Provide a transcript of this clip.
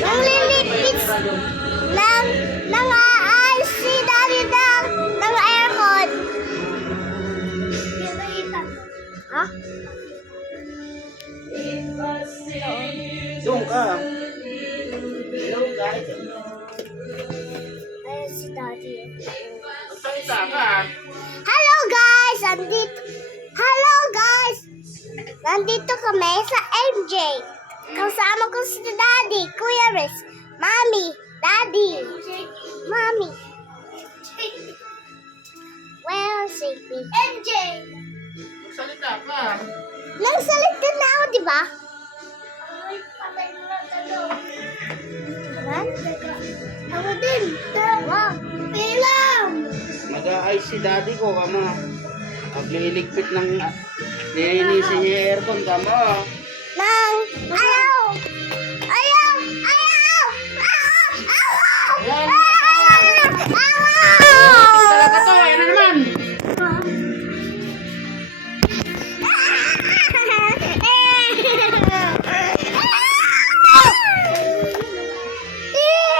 Nang lilipit nang nang aayos si daddy ng ng aircon. Ha? Doon ka. Hello guys. Ayun si daddy. Magsalita ka. Hello guys! Andito. Hello guys! Nandito kami sa MJ. Kasama ko si Daddy, Kuya Riz, Mami, Daddy, Mami. Well, sleepy. MJ! Magsalita ka. Nagsalita na ako, di ba? Ano? Ako din. Pilam! Mag-aayos si daddy ko, kama. Magliligpit ng... Nilinisin niya yung aircon, kama. Ayan.